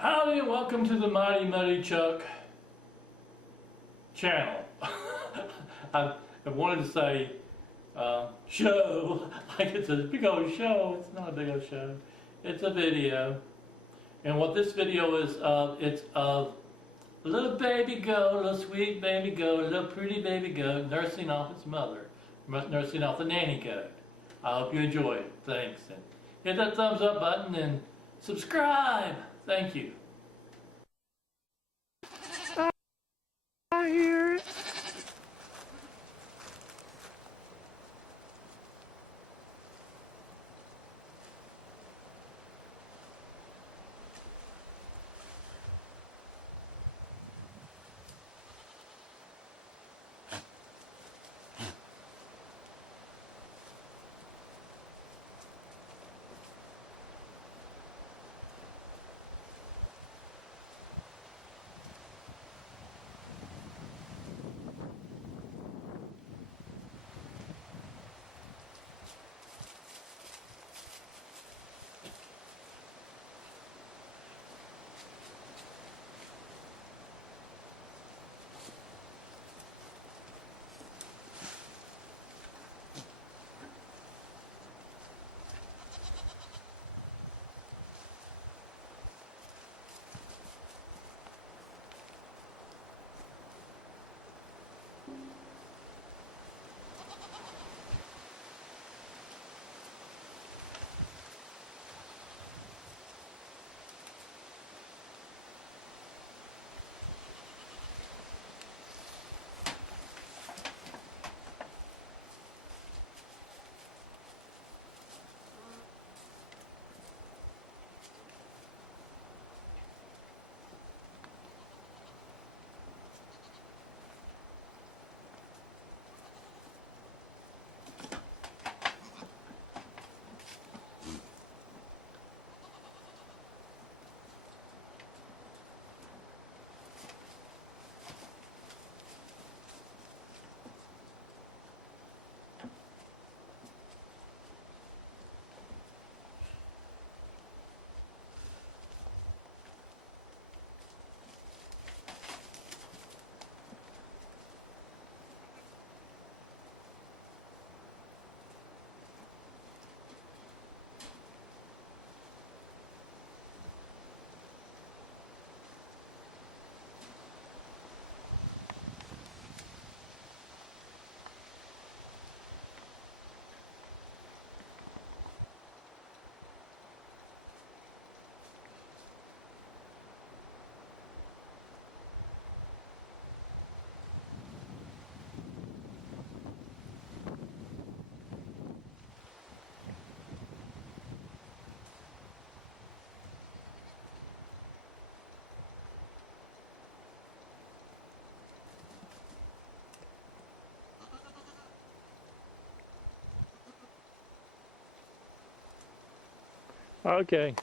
Howdy and welcome to the Mighty Muddy Chuck channel. I wanted to say show, like it's a big old show. It's not a big old show. It's a video. And what this video is it's of a little baby goat, a little sweet baby goat, a little pretty baby goat nursing off its mother, nursing off the nanny goat. I hope you enjoy it. Thanks. And hit that thumbs up button and subscribe. Thank you. I hear it. Okay.